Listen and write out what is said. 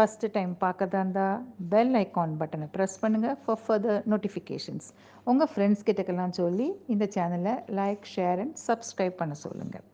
First time பார்க்கறதா இருந்தால் bell icon பட்டனை press பண்ணுங்கள் ஃபார் ஃபர்தர் நோட்டிஃபிகேஷன்ஸ். உங்கள் ஃப்ரெண்ட்ஸ் கிட்டக்கெல்லாம் சொல்லி இந்த சேனலை லைக், ஷேர் அண்ட் சப்ஸ்கிரைப் பண்ண சொல்லுங்கள்.